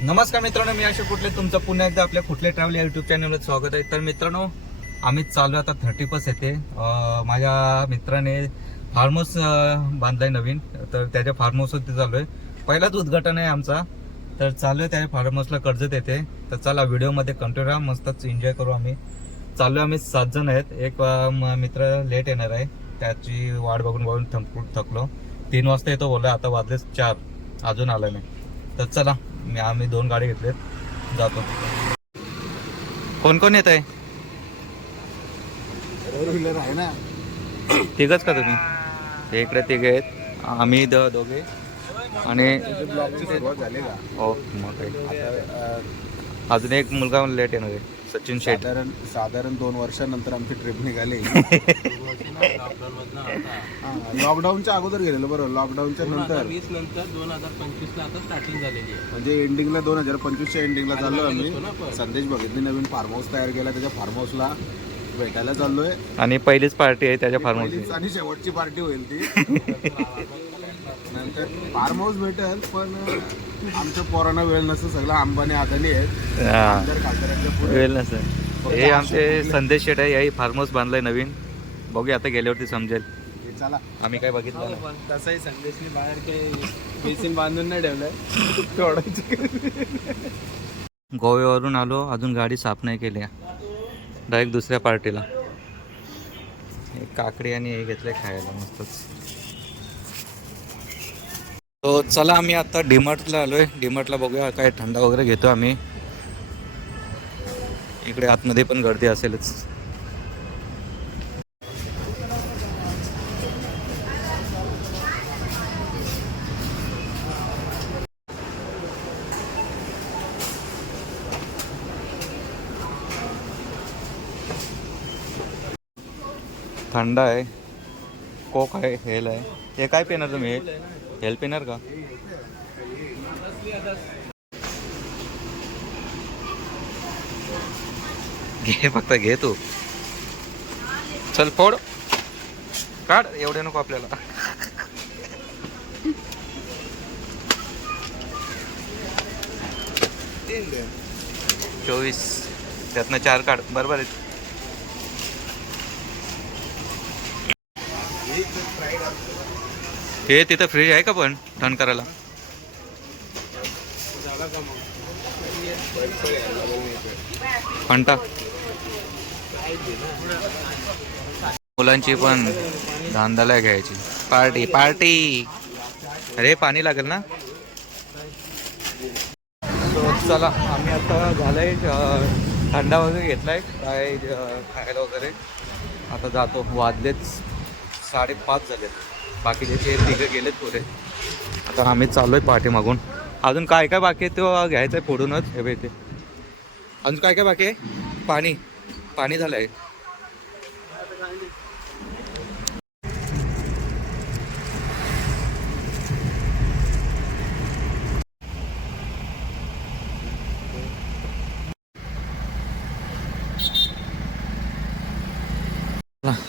नमस्कार मित्रांनो, मी अशोक कुठले तुमचं पुन्हा एकदा आपल्या कुठले ट्रॅव्हल या युट्यूब चॅनलवर स्वागत आहे. तर मित्रांनो, आम्ही चालू आता 30+ येथे माझ्या मित्राने फार्म हाऊस बांधलाय नवीन. तर त्याच्या फार्म हाऊसवरती चालू आहे. पहिलाच उद्घाटन आहे आमचा. तर चालू आहे त्या फार्म हाऊसला कर्जत येते. तर चला व्हिडिओमध्ये कंटिन्यू राहा, मस्तच एन्जॉय करू. आम्ही चालू आम्ही 7 जण आहेत. एक मित्र लेट येणार आहे, त्याची वाट बघून थकलो. 3 वाजता येतो बोलला, आता वाजलेच 4, अजून आला नाही. तर चला, आम्ही 2 गाडी घेतलेत, जातो. कोण कोण येत आहे? 4 व्हीलर आहे ना. तिघच का तुम्ही? इकडे तिघे आहेत, आम्ही दोघे आणि ब्लॉगची सुरुवात झाली का? हो. मग काही आता अजून एक मुलगा लेट येणार आहे, सचिन शेठ. साधारण 2 वर्षानंतर आमची ट्रिप निघाली. लॉकडाऊनच्या अगोदर गेलेलो बरोबर. लॉकडाऊनच्या नंतर 2025 ला आता स्टार्टिंग झालेली आहे. म्हणजे एंडिंगला 2025च्या एंडिंगला चाललो आम्ही. संदेश बघितली नवीन फार्म हाऊस तयार केला, त्याच्या फार्म हाऊसला भेटायला चाललोय. आणि पहिलीच पार्टी आहे त्याच्या फार्म हाऊसची. आणि शेवटची पार्टी होईल ती. नंतर फार्म हाऊस भेटेल, पण आमच्या पोरांना वेळ नसतो. सगळं अंबानी अदानी आहेत. आमदार खासदारांच्या पुढे वेळ नसतं. हे आमचे संदेश शेठ आहे, याही फार्म हाऊस बांधलाय नवीन. बघूया आता गेल्यावरती समजेल. चला, आम्ही काय बघितलं पण तसंही संदेशने बाहेर काही बेसिन बांधून नाही ठेवलंय. गोव्यावरून आलो, अजून गाडी साफ नाही केली. डायरेक्ट दुसऱ्या पार्टीला काकडी आणि हे घेतलंय खायला मस्तच. तो चला, आम्ही आता डीमार्टला आलोय. डीमार्टला बघूया काय थंडा वगैरे घेतो आम्ही. इकडे आतमध्ये पण गर्दी असेलच. थंडा आहे, कोक आहे, हेल आहे. हे काय पिणार तुम्ही? हेल पिणार का? घे, फक्त घे तू. चल फोड, काढ. एवढे नको आपल्याला. 24 त्यातनं 4 काढ. बरोबर आहे. हे तिथं फ्रीज आहे का पण थंड करायला? फंटा मुलांची पण धांदाला घ्यायची. Party party. अरे पाणी लागेल ना. सो चला, आम्ही आता झालंय थंडा वगैरे घेतलाय, काय खायला वगैरे. आता जातो. वाजलेच 5:30 झालेत. बाकीचे तिघे गेलेत पुढे. आता आम्ही चाललोय पाठी मागून. अजून काय काय बाकी आहे तो घ्यायचं आहे फोडूनच. हे बघ इथे अजून काय काय बाकी आहे. पाणी झालंय.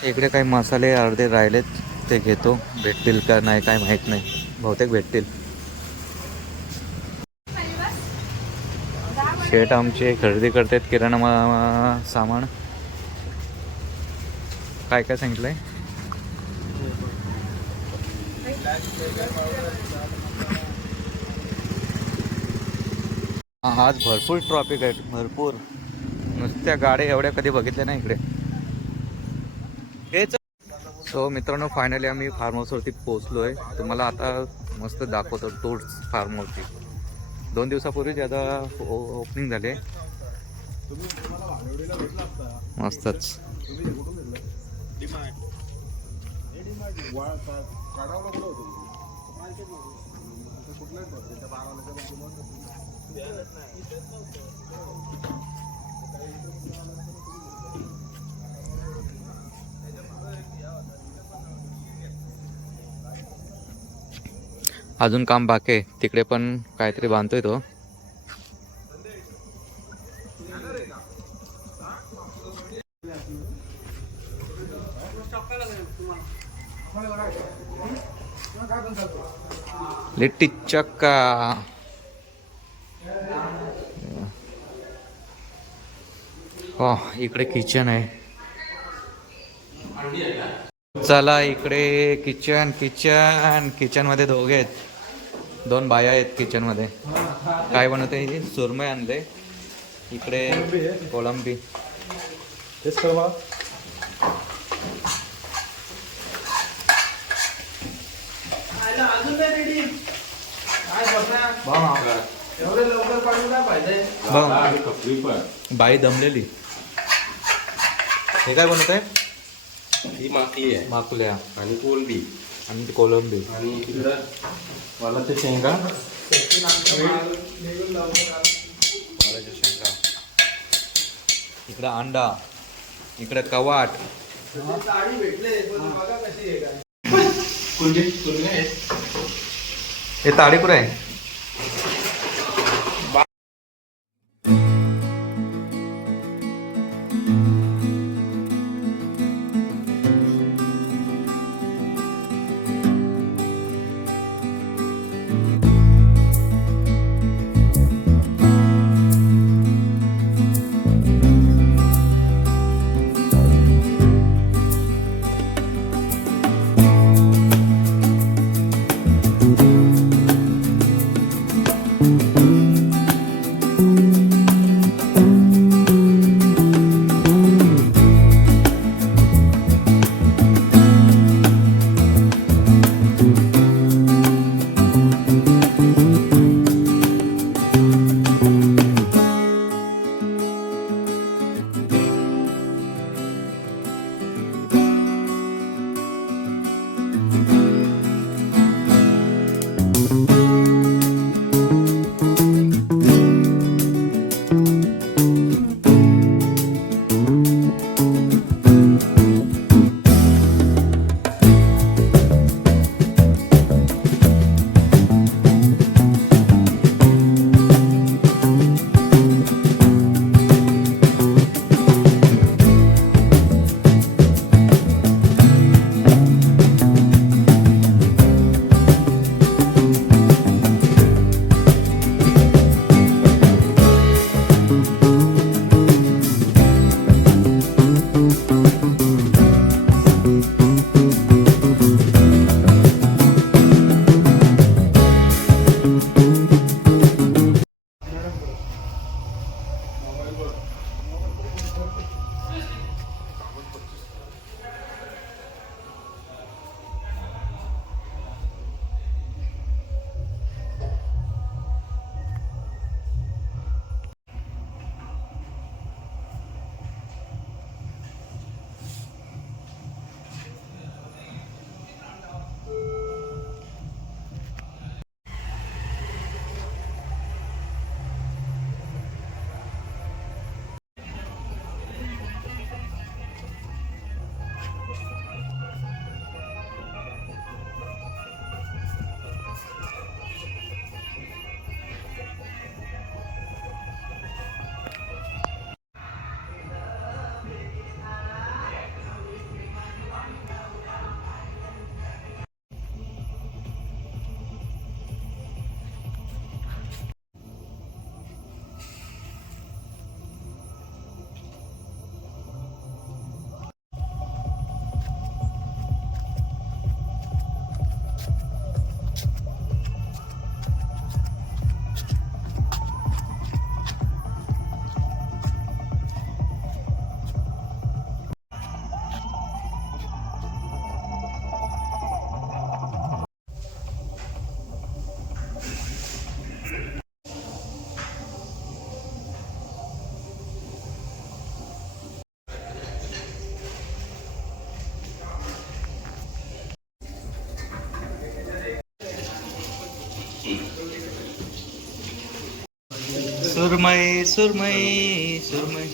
इकडे काही मसाले अर्धे राहिलेत, ते घेतो. भेटतील का नाही काय माहित नाही, बहुतेक भेटतील. शेठ आमचे खरेदी करतात किराणा सामान. काय काय सांगितलंय? आज भरपूर ट्रॉफिक आहे, भरपूर. नुसत्या गाड्या एवढ्या कधी बघितल्या नाही इकडे. सो मित्रांनो, फायनली आम्ही फार्म हाऊसवरती पोहोचलो आहे. तुम्हाला आता मस्त दाखवतो तोच फार्म हाऊसची. 2 दिवसापूर्वी आता ओपनिंग झाले. मस्तच. अजून काम बाकी आहे, तिकडे पण काहीतरी बांधतोय तो. लिट्टी चक्का. हो इकडे किचन आहे. चला इकडे किचन किचन किचन मध्ये दोघे आहेत, 2 बाया आहेत किचन मध्ये. काय बनवते? सुरमई आणले. इकडे कोळंबी. बाई दमलेली. हे काय बनवत आहे? ही माकली आहे, माकुल्या आणि कोलबी, आणि ती कोलंबी. आणि तिकडं मला ते शेंगा. इकडं अंडा, इकडं कवाट. हे ताडीपूर आहे. सुरमई सुरमई सुरमई.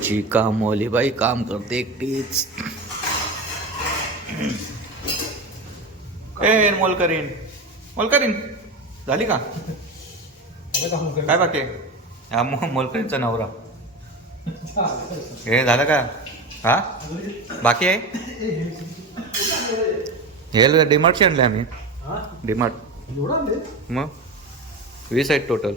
आमची कामवाली बाई काम करते एकटीच. ए मोलकरीन मोलकरीन झाली का काय बाकी हा मोलकरीनचा नवरा हे झालं का हा बाकी आहे हे डीमार्टचे आणले आम्ही डीमार्ट मग 20 आहेत टोटल.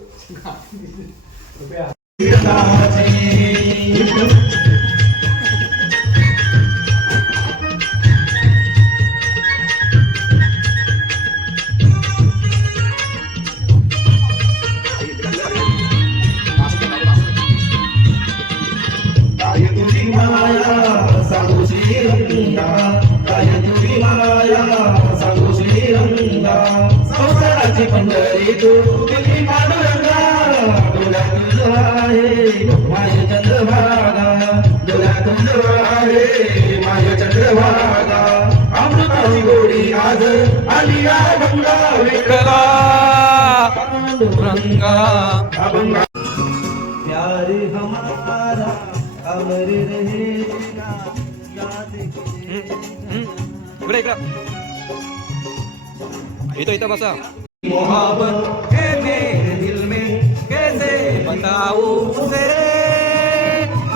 संसाराची पंढरी तू दिली पांडुरंगा तुला तुझं आहे माझ्या चंद्रभागा तुला तुझं आहे माझ्या चंद्रभागा अमृताची गोडी आज आली भंगा विठ्ठला पांडुरंगा अभंगा प्यार हमारा अमर रहेगा याद इकडे इथं बसा. मोहब्बत है मेरे दिल में कैसे बताऊं उसे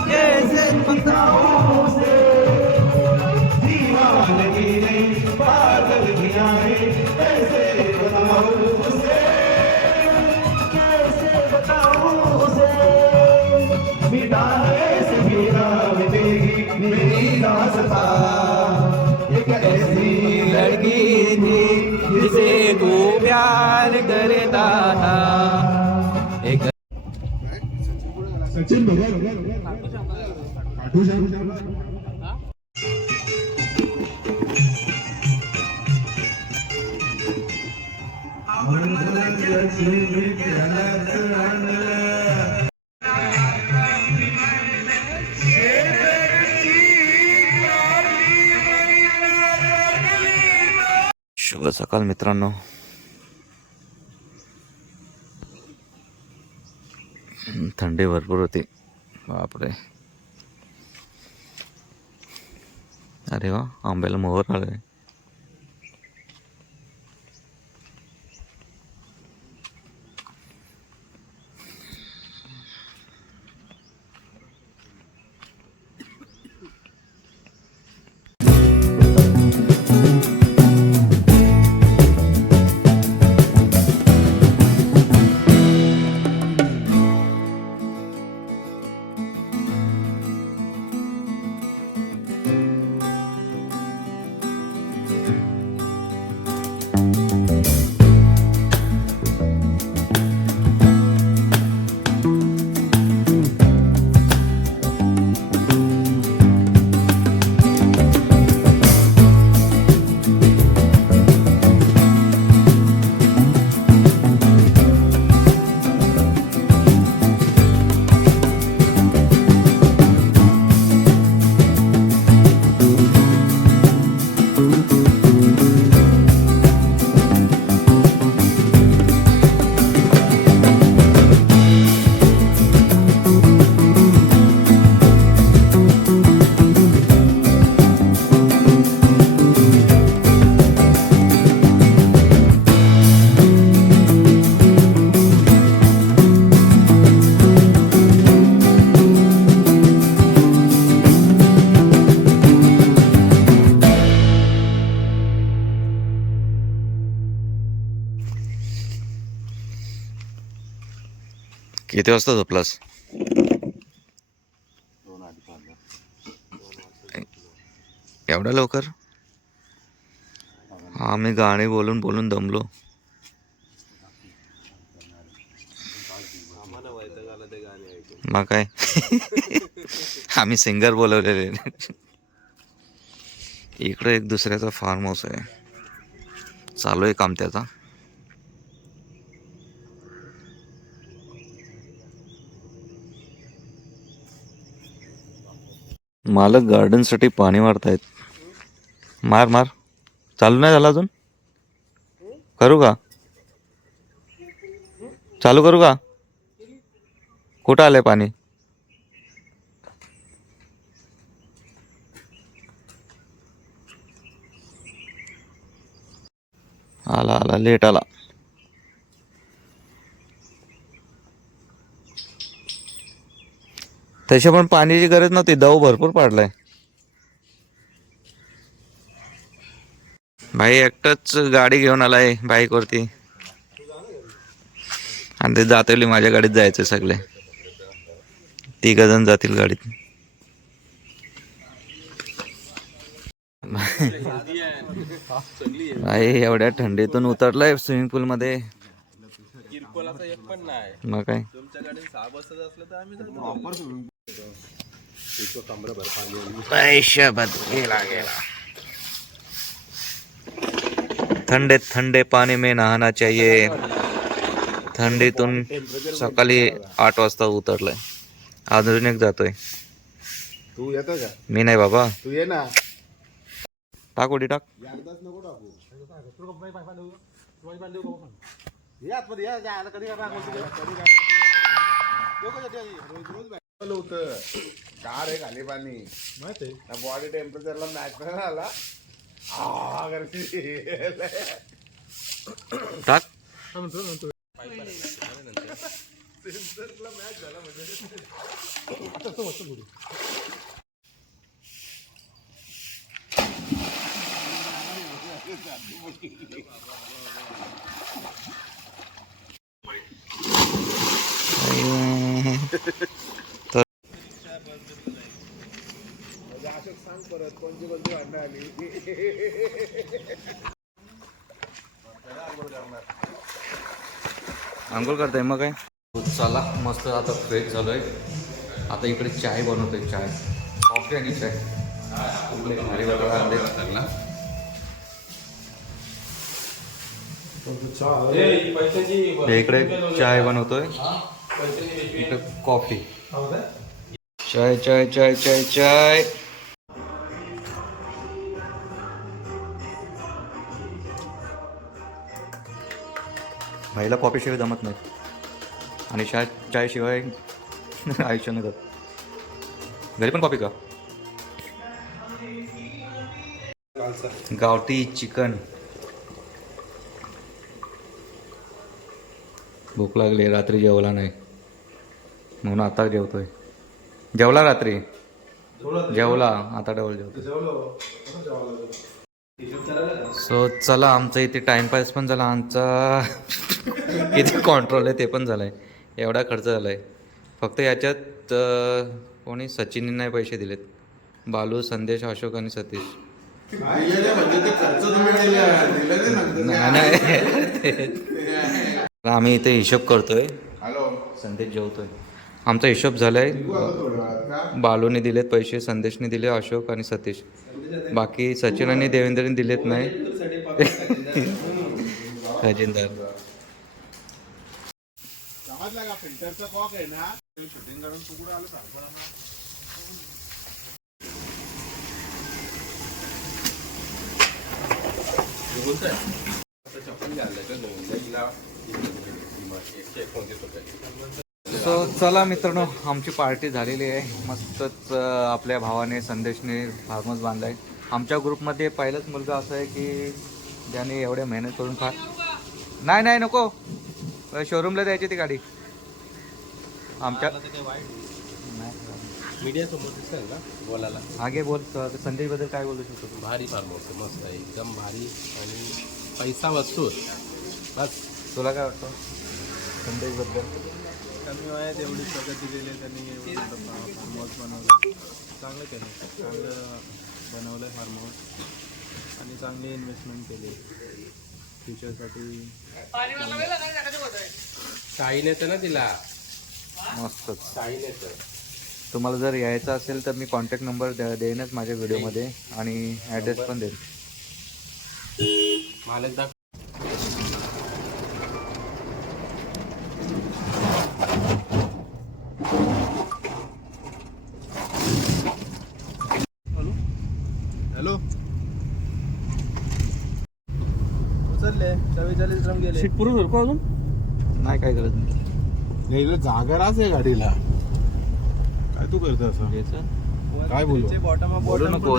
कैसे बताऊं उसे दीवानगी ने पागल किया है कैसे बताऊं उसे कैसे बताऊं उसे मिटाने से मिटा मिटेगी मेरी दास्तां एक ऐसी लड़की थी जिसे तू प्यार करता था. एक सचिन बघा काटू शुभ सकाळ मित्रांनो. थंडी भरपूर होती बापरे. अरे वा आंब्याला मोहर आलाय. किती वाजता झोपलास? एवढ्या लवकर? हा मी गाणे बोलून बोलून दमलो. मग काय आम्ही सिंगर बोलवलेले. इकडे एक दुसऱ्याचा फार्म हाऊस आहे, चालू आहे काम त्याचा. मालक गार्डन साठी पाणी मारतायत. मार मार. चालू नाही झाला अजून? करू का? चालू करू का? कुठं आलंय पाणी? आला आला लेट आला. तशी पण पाण्याची गरज नव्हती, दव भरपूर पाडलाय. भाई एकटाच गाडी घेऊन आलाय बाईक वरती आणि ते जातली माझ्या गाडीत जायचं सगळे 3 जण जातील गाडीत. भाई एवढ्या थंडीतून उतरलाय स्विमिंग पूल मध्ये. मग काय गेला गेला. ठंडे ठंडे पाणी में नहाना चाहिए. थंडीतून सकाळी 8 वाजता उतरलाय. अजून एक जातोय. तू येतो का? मी नाही बाबा. तू ये ना. टाक उडी टाक. एकदाच नको टाकू. ये आतमध्ये या, जायला कधी करणार होतं. कार आहे खाली पाणी माहिती बॉडी टेम्परेचरला मॅच आला. टाक. सांग परत कोणती कोणती भांडणं आली. आंघोळ करताय मग काय. चला मस्त आता फ्रेश झालोय. आता इकडे चाय बनवतोय. चाय कॉफी आणि चाय भारी वाटला. इकडे चाय बनवतोय. इकडे कॉफी. चाय चाय चाय चाय चाय. भाईला कॉफी शिवाय जमत नाही आणि चाय शिवाय आयुष्य नाही जात. घरी पण कॉफी का. गावठी चिकन. भूक लागली. रात्री जेवला नाही म्हणून आता जेवतोय. जेवला रात्री जेवला आता डबल जेवतो. सो चला आमचा इथे टाइमपास पण झाला. आमचा किती कंट्रोल आहे ते पण झालाय. एवढा खर्च झालाय. फक्त याच्यात कोणी सचिनने नाही पैसे दिलेत. बालू, संदेश, अशोक आणि सतीश. आम्ही इथे हिशोब करतोय. संदेश जेवतोय. आमचा हिशोब झालाय. बालूने दिलेत पैसे, संदेशने दिले, अशोक आणि सतीश. बाकी सचिन आणि देवेंद्रने दिलेत नाही. राजेंद्र फिल्टरचा कॉक आहे ना शूटिंग करून तुकडं आलं सो चला मित्रांनो आमची पार्टी झालेली आहे. मस्तच आपल्या भावाने संदेशने फार्महाऊस बांधलाय. आमच्या ग्रुपमध्ये पहिलाच मुलगा असा आहे की ज्याने एवढ्या मेहनत करून नाही नाही नको शोरूमला द्यायची ती गाडी. आमच्या मीडिया समोर दिसेल ना बोलायला. आगे बोल. संदेश बद्दल काय बोलू शकतो तू. भारी फार्महाऊस आहे. मस्त आहे एकदम भारी आणि पैसा वसूल बस. तुला काय वाटतं संदेश बद्दल. कमी वयात एवढी प्रगती केली त्यांनी. एवढं फार्महाऊस बनवलं. चांगलं केलं. चांगलं बनवलं फार्महाऊस आणि चांगली इन्व्हेस्टमेंट केली फ्युचरसाठी. शाईन येतं ना तिला. मस्तच. शाईन येतं. तुम्हाला जर यायचं असेल तर मी कॉन्टॅक्ट नंबर देईनच माझ्या व्हिडिओमध्ये आणि ॲड्रेस पण देईन. मालक दाख. हॅलो उचलले 44 ड्रम गेले. सीट पुरून धरको अजून नाही काय गरज नाही. जागा राहते आहे गाडीला. काय तू करतो असं घ्यायचं काय बोलू बॉटम बोलू नको.